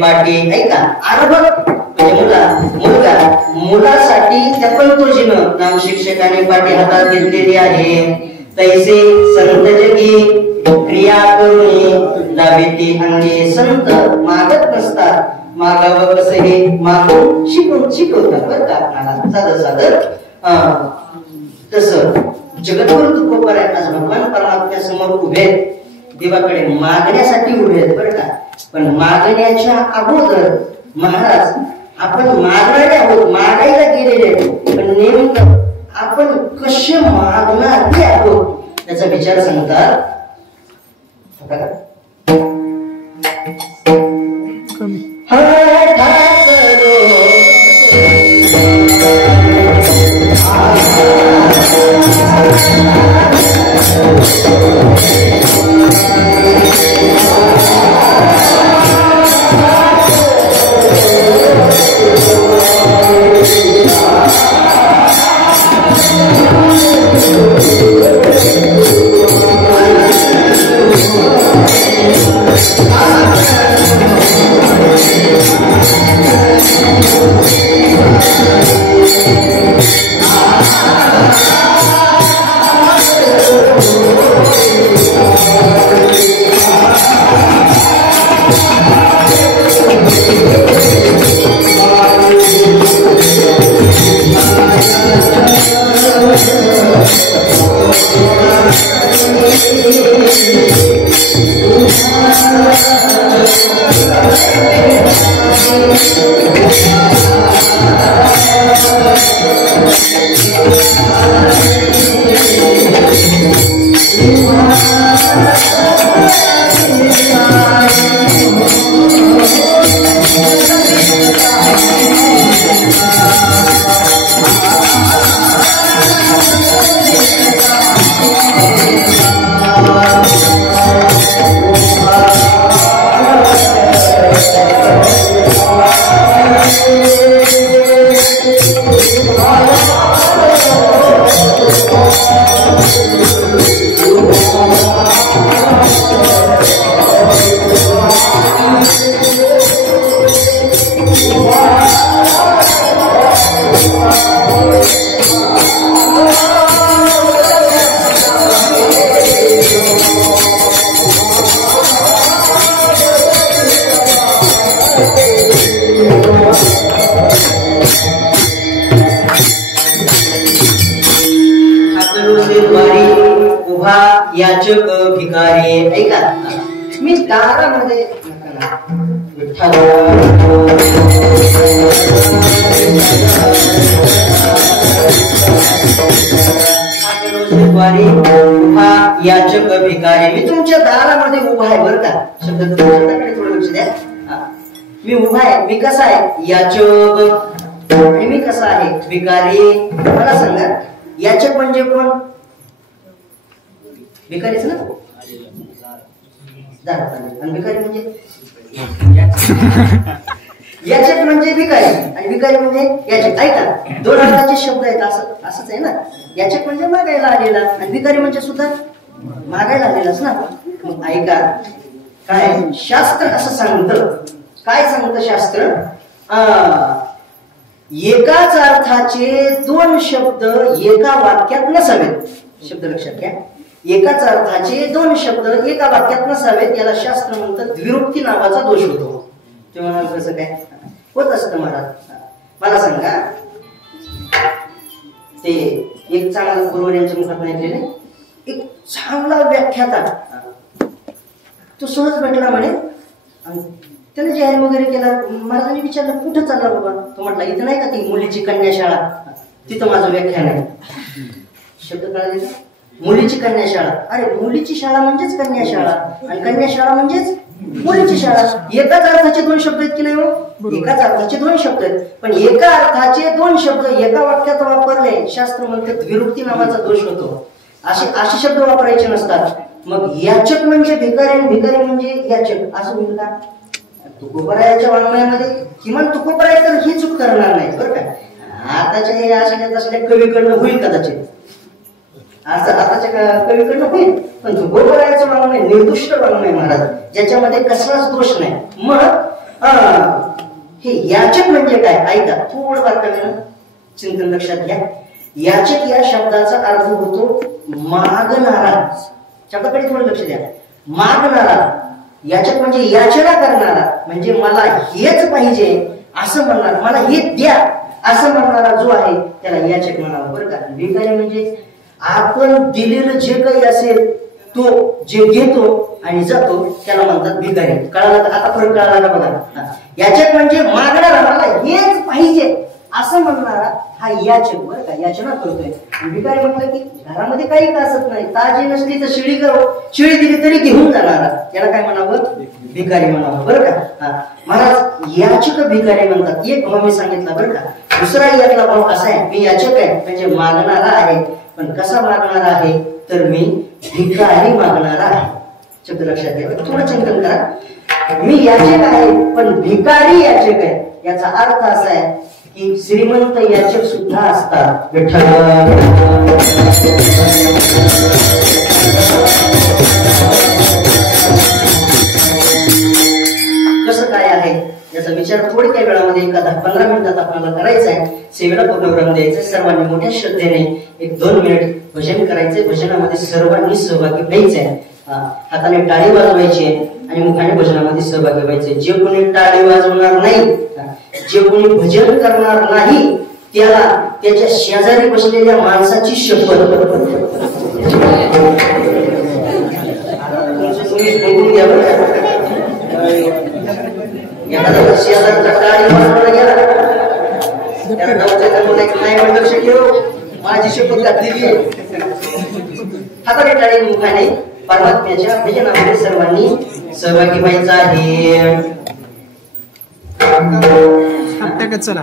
पाठी ऐका आरबत मुलगा मुलासाठी त्या पंतोजीनं नाम शिक्षकाने पाठी हातात घेतलेली आहे. तैसे संत जगी क्रिया करून दाबेती अंगे संत मागत नसतात. मागावं कसं हे मागून शिकवतात बरं का आपल्याला साधं तसं जगद्गुरु तुकोबर आज भगवान परमात्म्या समोर उभे देवाकडे मागण्यासाठी उभे आहेत बरं का. पण मागण्याच्या अगोदर महाराज आपण मागणारे आहोत, मागायला गेलेले आहोत, पण नेमकं आपण कसे मागणारे आहोत त्याचा विचार सांगतात. याचक भिकारी ऐका मी दारामध्ये याचक भिकारी मी तुमच्या दारामध्ये उभा आहे बरं का. शब्द थोडं लक्ष द्या. मी उभा आहे. मी कसा आहे याचक आणि मी कसा आहे भिकारी. मला सांगा याचक म्हणजे कोण. भिकारीच ना. आणि भिकारी म्हणजे याचक म्हणजे भिकारी आणि भिकारी म्हणजे याचक. ऐका, दोन अर्थाचे शब्द आहेत, असंच आहे ना. याचक म्हणजे मागायला आलेला आणि भिकारी म्हणजे सुद्धा मागायला आलेलाच ना. मग ऐका काय शास्त्र असं सांगतं. काय सांगतं शास्त्र? एकाच अर्थाचे दोन शब्द एका वाक्यात नसावेत. शब्द लक्षात घ्या. एकाच अर्थाचे दोन शब्द एका वाक्यात नसावेत याला शास्त्र म्हणतं द्विरुक्ती नावाचा दोष होतो. ते म्हणाल कसं काय होत असतं महाराज? मला सांगा, ते एक चांगला गुरुवर यांच्या मुखात ऐकलेले एक चांगला व्याख्याता तो सहज भेटला म्हणे. त्याने जाहीर वगैरे केला. महाराजांनी विचारलं कुठं चालला बाबा? तो म्हटला इथं नाही का ती मुलीची कन्याशाळा, तिथं माझं व्याख्यान आहे. शब्द कळाले का? मुलीची कन्याशाळा. अरे मुलीची शाळा म्हणजेच कन्याशाळा आणि कन्याशाळा म्हणजेच मुलीची शाळा. एकाच अर्थाचे दोन शब्द आहेत की नाही हो? एकाच अर्थाचे दोन शब्द आहेत, पण एका अर्थाचे दोन शब्द एका वाक्यात वापरले शास्त्र म्हणते द्विरुक्ती नावाचा दोष होतो. असे शब्द वापरायचे नसतात. मग याचक म्हणजे भिकारी, भिकारी म्हणजे याचक असं होईल का? तुकोबरायाच्या वाङ्मयामध्ये किमान तुकोबराय तर ही चूक करणार नाही बरं का. आताच्या हे असल्या कवीकडनं होईल कदाचित, असं आताच्या कवीकडनं होईल, पण तुकोबरायाचं वाङ्मय निर्दुष्ट वाङ्मय महाराज, ज्याच्यामध्ये कसलाच दोष नाही. मग हे याचक म्हणजे काय? ऐका थोडं बारकाईनं चिंतन लक्षात घ्या. याचक या शब्दाचा अर्थ होतो मागणारा. शब्दाकडे थोडं लक्ष द्या. मागणारा. याचक म्हणजे याचना करणारा, म्हणजे मला हेच पाहिजे असं म्हणणार, मला हे द्या असं म्हणणारा जो आहे त्याला याचक म्हणावं बरं का. भिकारी म्हणजे आपण दिलेलं जे काही असेल तो जे घेतो आणि जातो त्याला म्हणतात भिकारी. कळाला? आता फरक कळाला का बघा. याचक म्हणजे मागणारा, मला हेच पाहिजे असं म्हणणारा हा याचक बरं का, याचना करतोय. भिकारी म्हटलं की घरामध्ये काही का असत नाही, ताजी नसली तर शिळी दिली तरी घेऊन जाणारा याला काय म्हणावं? भिकारी म्हणावं बरं का. महाराज याचक भिकारी म्हणतात. एक भाव मी सांगितला बरं का. दुसरा यातला भाव असा आहे, मी याचक आहे म्हणजे मागणारा आहे, पण कसा मागणारा आहे तर मी भिकारी मागणारा आहे. शब्द लक्षात घ्या, थोडं चिंतन करा. मी याचक आहे पण भिकारी याचक आहे. याचा अर्थ असा आहे की श्रीमंत याचक सुद्धा असतात. विठ्ठल कसं काय आहे याचा विचार थोड्या वेळामध्ये एका 10-15 मिनिटात आपल्याला करायचा आहे. सेवेला पूर्णविराम द्यायचा. सर्वांनी मोठ्या श्रद्धेने 1-2 मिनिट भजन करायचे. भजनामध्ये सर्वांनी सहभागी व्हायचे. हाताने टाळी वाजवायची आणि मुखाने भजनामध्ये सहभागी व्हायचे. जे कोणी टाळी वाजवणार नाही, जे कोणी भजन करणार नाही त्याला त्याच्या शेजारी बसलेल्या माणसाची शपथ माझी शपथ घातलेली आहे. हाताने टाळी मुखाने परमात्म्याच्या भजनामध्ये सर्वांनी सहभागी व्हायचं आहे. चला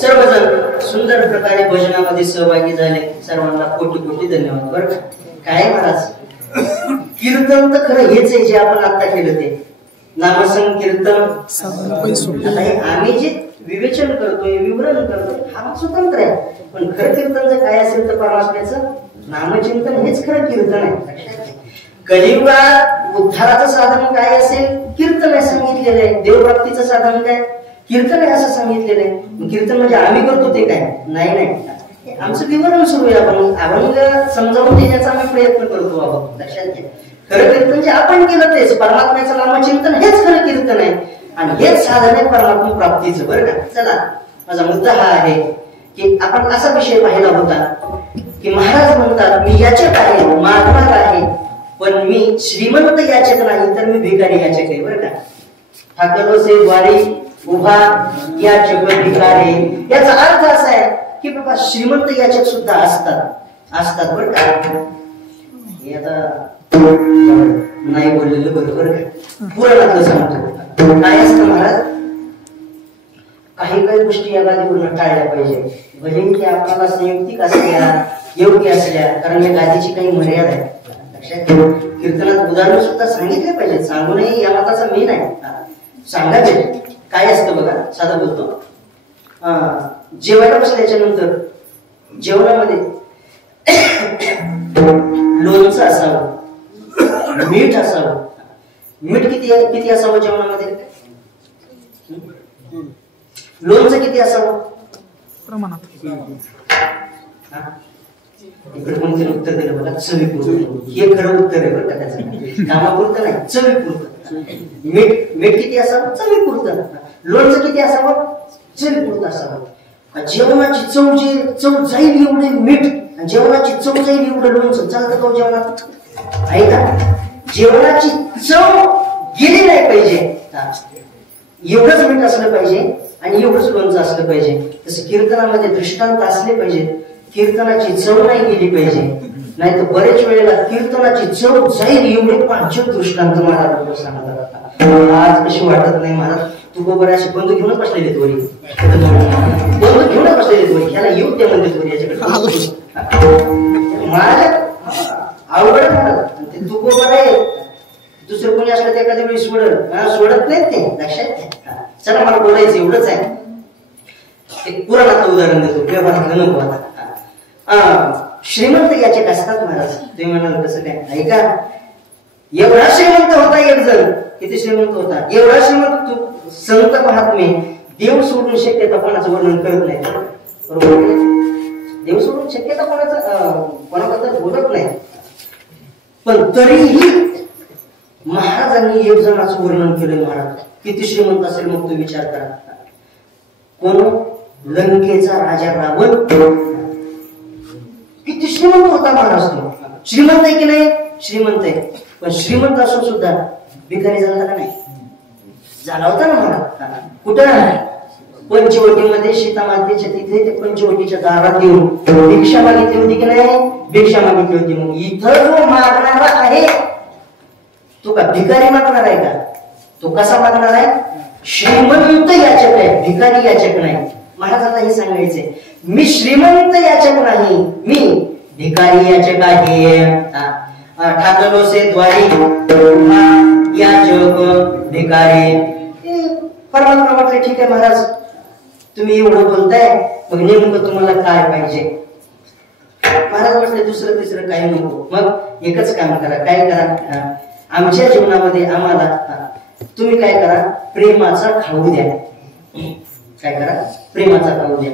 सर्वजण सुंदर प्रकारे भजनामध्ये सहभागी झाले. सर्वांना कोटी कोटी धन्यवाद बरं का. काय महाराज कीर्तन तर खरं हेच आहे जे आपण आता केलं ते नामसंकीर्तन. आता हे आम्ही जे विवेचन करतोय, विवरण करतोय, हा स्वतंत्र आहे. पण खरं कीर्तन जर काय असेल तर परमात्म्याचं नामचिंतन हेच खरं कीर्तन आहे. कलियुगात उद्धाराचं साधन काय असेल? कीर्तन आहे सांगितलेलं आहे. देवप्राप्तीचं साधन काय? कीर्तन आहे असं सांगितलेलं आहे. कीर्तन म्हणजे आम्ही करतो ते काय? नाही, आमचं विवरण सुरू आहे. आपण अभंग समजावून देण्याचा आम्ही प्रयत्न करतो आहोत. लक्षात घ्या, खरं कीर्तन जे आपण केलं तेच परमात्म्याचं नामचिंतन हेच खरं कीर्तन आहे आणि हेच साधन आहे परमात्मा प्राप्तीचं. बरं का? चला, माझा मुद्दा हा आहे की आपण असा विषय पाहिला होता की महाराज म्हणतात मी याचक आहे, मागणार आहे, पण मी श्रीमंत याचक नाही तर मी भिकारी याचक आहे. बरं का? ठाकलो से द्वारी उभा याचक भिकारी, याचा अर्थ असा आहे की बाबा श्रीमंत याचक सुद्धा असतात. बरं का? हे आता नाही बोललेलं बरोबर का? पुराणातलं सांगतो. काय असतं महाराज, काही गोष्टी या गादीवरून टाळल्या पाहिजे. भले ते आपल्याला संयुक्तिक असल्या, योग्य असल्या, कारण या गादीची काही मर्यादा आहे. लक्षात ठेवा, कीर्तनात उदाहरण सुद्धा सांगितले पाहिजे. सांगू नये या मताचा मी नाही, सांगायचे. काय असतं बघा, साधं बोलतो. जेवायला बसल्याच्या नंतर जेवणामध्ये लोणचं असावं, मीठ असावं. मीठ किती असावं जेवणामध्ये? लोणचं किती असावं प्रमाणात? इकडे कोणतरी उत्तर दिलं बघा, चवीपुरतं. हे खरं उत्तर आहे बरं का त्याचं, कामापुरतं नाही, चवीपुरतं. मीठ किती असावं? चवीपुरतं. लोणचं किती असावं? चवीपुरतं असावं. जेवणाची चव जाईल एवढे मीठ, जेवणाची चव जाईल एवढं लोणचं चालतं का जेवणात? आहे का? जेवणाची चव गेली नाही पाहिजे, एवढंच मीठ असलं पाहिजे आणि एवढंच लोणचं असलं पाहिजे. तसं कीर्तनामध्ये दृष्टांत असले पाहिजे. कीर्तनाची चव नाही गेली पाहिजे, नाही तर बरेच वेळेला कीर्तनाची चव जाईल एवढे 5 दृष्टांत महाराज सांगतात. आज कशी वाटत नाही महाराज, तू गोबर अशी बंदूक घेऊनच बसलेली त्वरी, बंदूक घेऊनच बसलेली त्वरी, ह्याला येऊ द्या म्हणजे त्वरी याच्याकडे. महाराज अवघड म्हणतात, तू गोबर आहे, दुसरं कोणी असलं तर एखाद्या वेळी सोडत नाहीत ते. लक्षात घ्या. चला, मला बोलायचं एवढंच आहे. एक पुराणाचं उदाहरण देतो, व्यवहारातलं नको आता. श्रीमंत याचक असतात महाराज. तुम्ही म्हणाल कसं काय? ऐका, एवढा श्रीमंत होता एक जण. किती श्रीमंत होता? एवढा श्रीमंत, संत महात्मे देव सोडून शक्यता कोणाचं वर्णन करत नाही. बरोबर? देव सोडून शक्यता कोणाबद्दल बोलत नाही. पण तरीही महाराजांनी एक जणाचं वर्णन केलं. महाराज किती श्रीमंत असेल मग तो विचार करा. कोण? लंकेचा राजा रावण. किती श्रीमंत होता महाराज तो. श्रीमंत आहे की नाही? श्रीमंत आहे. पण श्रीमंत असून सुद्धा भिकारी झाला का नाही? झाला होता ना महाराज. कुठं? पंचवटीमध्ये सीतामातेच्या तिथे ते पंचवटीच्या दारात येऊन भिक्षा मागितली होती की नाही? भिक्षा मागितली होती. मग इथं जो मागणारा आहे तो का भिकारी मागणार आहे का? तो कसा मागणार आहे? श्रीमंत याचक आहे, भिकारी याचक नाही. महाराजांना हे सांगायचंय, मी श्रीमंत याचक नाही, मी भिकारी याचक आहे. ठाकलो से द्वारी याचक भिकारी. परमात्मा म्हटले ठीक आहे महाराज, तुम्ही एवढं बोलताय, मग नेमकं तुम्हाला काय पाहिजे? महाराज म्हटले दुसरं तिसरं काही नको, मग एकच काम करा. काय करा? आमच्या जीवनामध्ये आम्हाला तुम्ही काय करा? प्रेमाचा खाऊ द्या. काय करा? प्रेमाचा खाऊ द्या.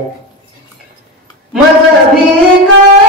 माझा भीक काही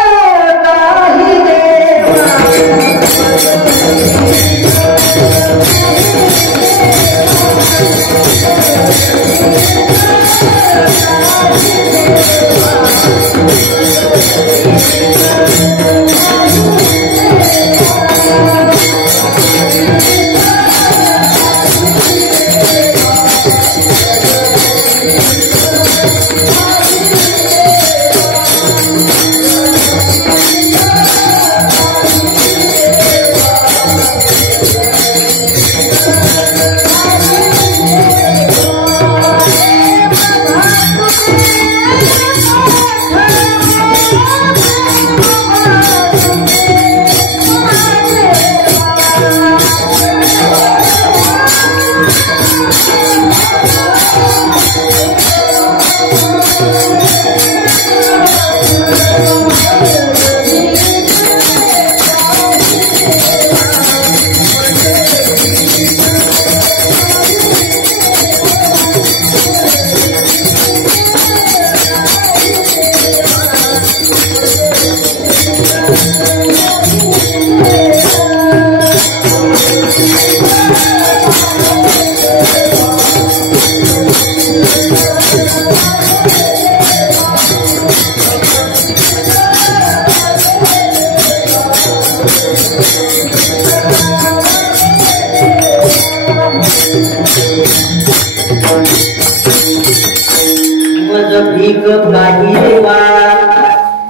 अधिक काही देवा.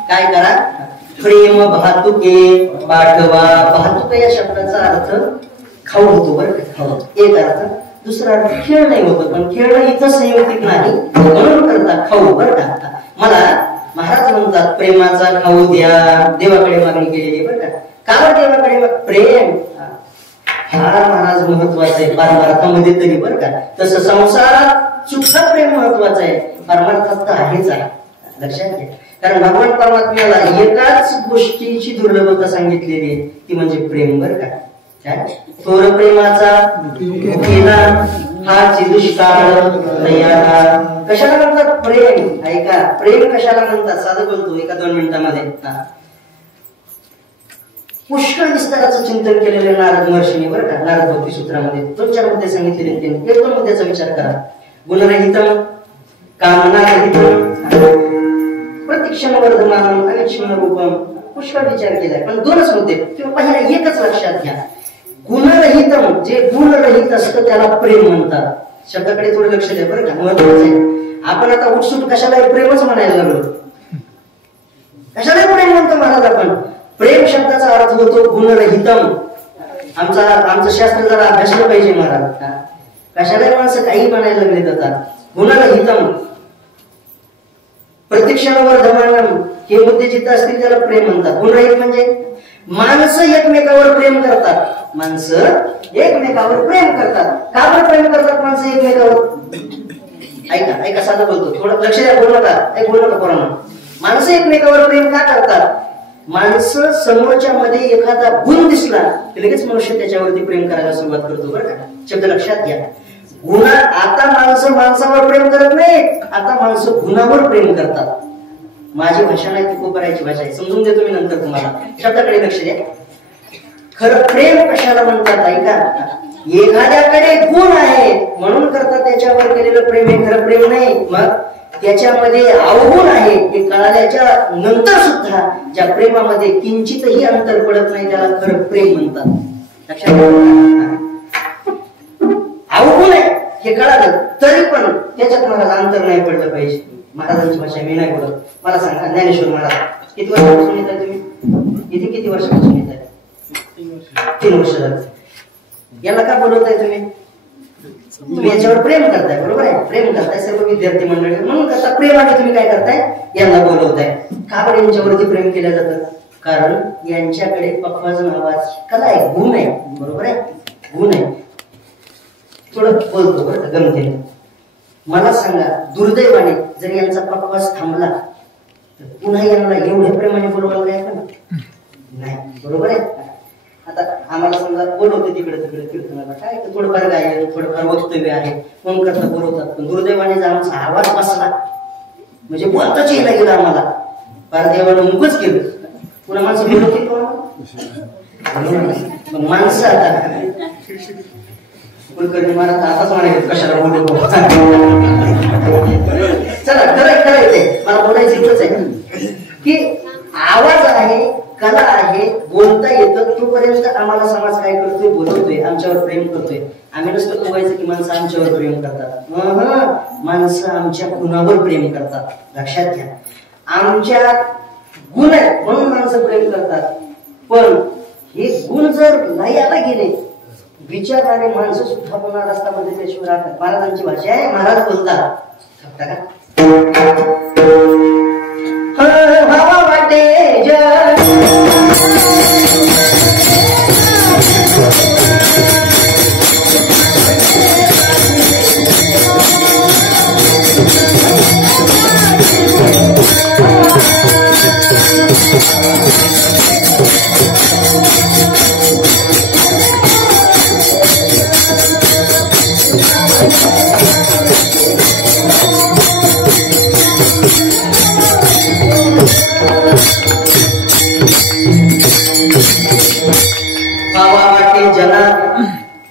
काय करा, प्रेम भातुके पाठवा. भातुक या शब्दाचा अर्थ खाऊ होतो बरं का, एक अर्थ. दुसरा अर्थ खेळ नाही होतं, पण खेळणं इथं संयुक्तिक नाही म्हणून करता खाऊ बरं का. मला महाराज म्हणतात प्रेमाचा खाऊ द्या, देवाकडे मागणी केलेली बरं का. का देवाकडे प्रेम हा महाराज महत्वाचा आहे परमार्थामध्ये तरी बरं का. तसं संसारात सुद्धा प्रेम महत्वाचं आहे, परमार्थात तर आहेच आहे, लक्षात घ्या. कारण भगवान परमात्म्याला एकाच गोष्टीची दुर्लभता सांगितलेली आहे, ती म्हणजे प्रेम बरं का. थोर प्रेमाचा केला हाची दुष्काळ तयारा. कशाला म्हणतात प्रेम, ऐका प्रेम कशाला म्हणतात, साधं बोलतो एका 2 मिनिटांमध्ये. पुष्कळ विस्ताराचं चिंतन केलेले नारद महर्षींनी बरं का, नारद भक्ती सूत्रामध्ये 2-4 मुद्दे सांगितलेले. त्यांनी 1-2 मुद्द्याचा विचार करा. गुणरहितम, कामनारहितम, प्रतिक्षण वर्धमानम, अनिक्षण रूपम. पुष्कळ विचार केलाय, पण 2च मुद्दे किंवा पहिला एकच लक्षात घ्या. गुणरहितम, जे गुणरहित असतं त्याला प्रेम म्हणतात. शब्दाकडे थोडं लक्ष द्या बरं का, महत्वाचं आहे. आपण आता उठसूट कशाला प्रेमच म्हणायला लागलो, कशाला प्रेम म्हणतो महाराज आपण. प्रेम शब्दाचा अर्थ होतो गुणरहितम. आमचं शास्त्र जरा अभ्यासलं पाहिजे महाराज. कशाला माणसं काही म्हणायला लागले जातात. गुणरहितम, प्रतीक्षण वर्धमानम, हे मुद्दे जिथं असतील त्याला प्रेम म्हणतात. गुणरहित म्हणजे माणसं एकमेकावर प्रेम करतात, माणसं एकमेकावर प्रेम करतात. का बरं प्रेम करतात माणसं एकमेकावर, ऐका ऐका साधं बोलतो, थोडं लक्ष द्या, बोलू नका पोरांनो. माणसं एकमेकावर प्रेम का करतात, माणसं समोरच्या मध्ये एखादा गुण दिसला की लगेच मनुष्य त्याच्यावरती प्रेम करायला सुरुवात करतो बरं का. शब्द लक्षात घ्या. गुन्हा, आता माणसं माणसावर प्रेम करत नाहीत, आता माणसं गुणावर प्रेम करतात. माझी भाषा नाही, ती कोपरायची भाषा आहे, समजून देतो मी नंतर तुम्हाला. शब्दाकडे लक्ष द्या. खरं प्रेम कशाला म्हणतात, ऐका. एखाद्याकडे गुण आहे म्हणून करतात, त्याच्यावर केलेलं प्रेम हे खरं प्रेम नाही. मग त्याच्यामध्ये अवगुण आहे हे कळाल्याच्या नंतर सुद्धा ज्या प्रेमामध्ये किंचितही अंतर पडत नाही त्याला खरं प्रेम म्हणतात. लक्षात घ्या. अवगुण आहे हे कळालं तरी पण त्याच्यात मला अंतर नाही पडलं पाहिजे. महाराजांची भाषा मी नाही बोलत. मला सांगा, ज्ञानेश्वर महाराज किती वर्षापासून येत आहे तुम्ही इथे, किती वर्षापासून येत आहे? 3 वर्ष झालं. याला का बोलवताय तुम्ही? तुम्ही याच्यावर प्रेम करताय, बरोबर आहे, प्रेम करताय सर्व विद्यार्थी मंडळी म्हणून करता. प्रेमाने तुम्ही काय करताय, यांना बोलवताय. का बरं यांच्यावरती प्रेम केलं जातं? कारण यांच्याकडे पक्वाज नावाची कला आहे, गुण आहे, बरोबर आहे, गुण आहे. थोडं बोलतो बरं का गमतीने. मला सांगा, दुर्दैवाने जर यांचा पक्वास थांबला तर पुन्हा यांना एवढ्या प्रेमाने बोलवायला काय पण नाही, बरोबर आहे. आता आम्हाला समजा बोलवते तिकडे कीर्तनाला, काय थोडंफार गायन, थोडंफार वक्तव्य आहे म्हणून करता बोलवतात. पण दुर्दैवाने जर आमचा आवाज बसला म्हणजे बोलताच यायला गेलं आम्हाला, पारदेवानं मुकच केलं, पुन्हा माणसं बोलवते पण माणसं आता कुलकर्णी महाराज आताच म्हणायचे कशाला बोलतो. चला खरं ते मला बोलायचं इतकंच आहे की आवाज आहे, कला आहे, बोलता येतं, तोपर्यंत आम्हाला समाज काय करतोय, बोलवतोय, आमच्यावर प्रेम करतोय. आम्ही नुसतं बघायचं की माणसं आमच्यावर प्रेम करतात, माणसं आमच्या गुणावर प्रेम करतात. लक्षात घ्या, आमच्या गुण आहेत म्हणून माणसं प्रेम करतात. पण हे गुण जर लयाला गेले, विचारणारे माणसं सुद्धा पुन्हा रस्ता बदलल्याशिवाय राहतात. महाराजांची भाषा आहे, महाराज बोलतात भावा वाटे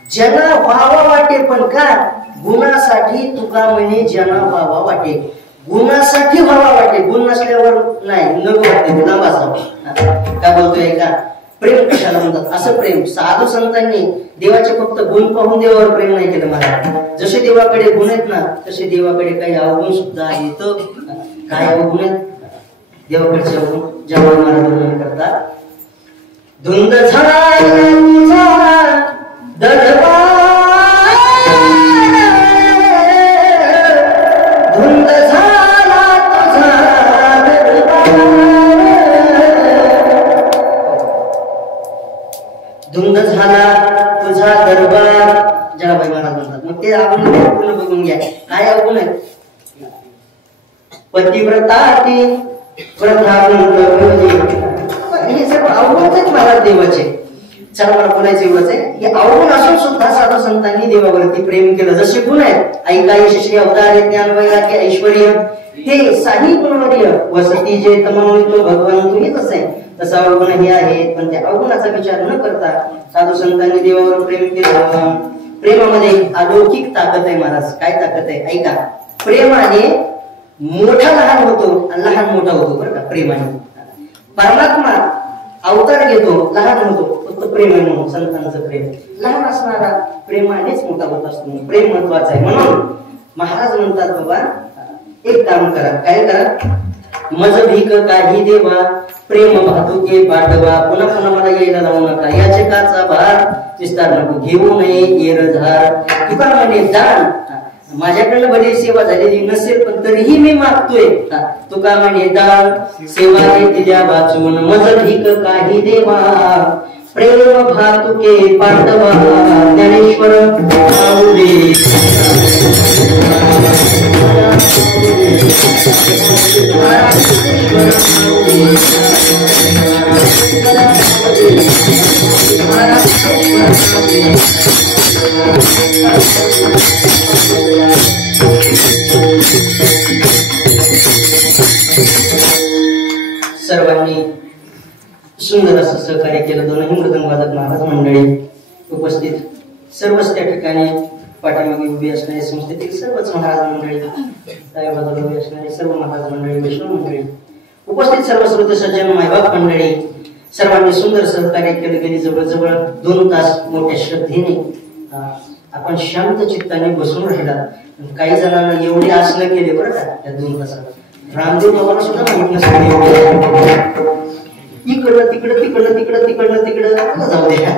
जना व्हावा वाटे. पण का गुणासाठी तुका म्हणे जना व्हावा वाटे, गुणासाठी व्हावा वाटे, गुण नसल्यावर नाही, नको वाटते, गुन्हा वाचावा. काय बोलतोय का, प्रेम कशाला म्हणतात? असं प्रेम साधू संतांनी देवाचे फक्त गुण पाहून देवावर प्रेम नाही केलं महाराज. जसे देवाकडे गुण आहेत ना तसे देवाकडे काही अवगुण सुद्धा आहेत. काय अवगुण देवाकडचे अवगुण जेव्हा महाराज करतात. धुंद झाला तुझा दरबार, धुंद झाला तुझा दरबार, धुंद झाला तुझा दरबार जगाबाई महाराज म्हणतात. मग ते आपण पूर्ण बघून घ्या काय अवगुण आहे. पतिव्रता ती प्रथा हे सर्व अवगुणच महाराज देवाचे. चला मला बोलायचं एवढंच आहे. हे अवगुण असून सुद्धा साधू संतांनी देवावरती प्रेम केलं. जसे गुण आहेत ऐकाई श्री अवतार ज्ञान वैराग्य ऐश्वर्य हे साही गुणवर्य वसती जे तमोनितो भगवान तू हेच आहे. तसा अवगुण हे आहे. पण त्या अवगुणाचा विचार न करता साधू संतांनी देवावर प्रेम केलं. प्रेमामध्ये अलौकिक ताकद आहे महाराज. काय ताकद आहे ऐका. प्रेमाने मोठा लहान होतो आणि लहान मोठा होतो बरं का. प्रेमाने परमात्मा अवतार घेतो लहान होतो फक्त प्रेमाने म्हणून. संतांचं प्रेम लहान असणारा प्रेमानेच मोठा होत असतो. प्रेम महत्वाचं आहे. म्हणून महाराज म्हणतात बाबा एक काम करा. काय करा. मज भीक काही देवा प्रेम भातुके पाठवा. पुन्हा पुन्हा मला यायला लावू नका. याचे काचा भार विस्तार नको घेऊ नये येरझार. तुका म्हणे दान माझ्याकडनं बरी सेवा झालेली नसेल पण तरीही मी मागतोय. तुका म्हणे दान सेवा दिल्या वाचून मज भीक काही देवा प्रेम भातुके पाठवा. ज्ञानेश्वर माऊली सर्वांनी सुंदर असं सहकार्य केलं. दोनही मृदंगवादक महाराज मंडळी उपस्थित सर्वच त्या ठिकाणी पाठीमागे उभी असणारी संस्थेतील सर्वच महाराज मंडळी बाजूला उभी असणारी सर्व महाराज मंडळी वैष्णव मंडळी उपस्थित सर्व श्रोते सज्जन मायबाप मंडळी सर्वांनी सुंदर सहकार्य केलं. गेली जवळजवळ 2 तास मोठ्या श्रद्धेने आपण शांत चित्ताने बसून राहिला. काही जणांना एवढे आसनं केले बरं का त्या 2 तासात. रामदेव बाबांना सुद्धा माहित नसतं इकडं तिकडं तिकडं तिकडं तिकडं तिकडं जाऊ द्या.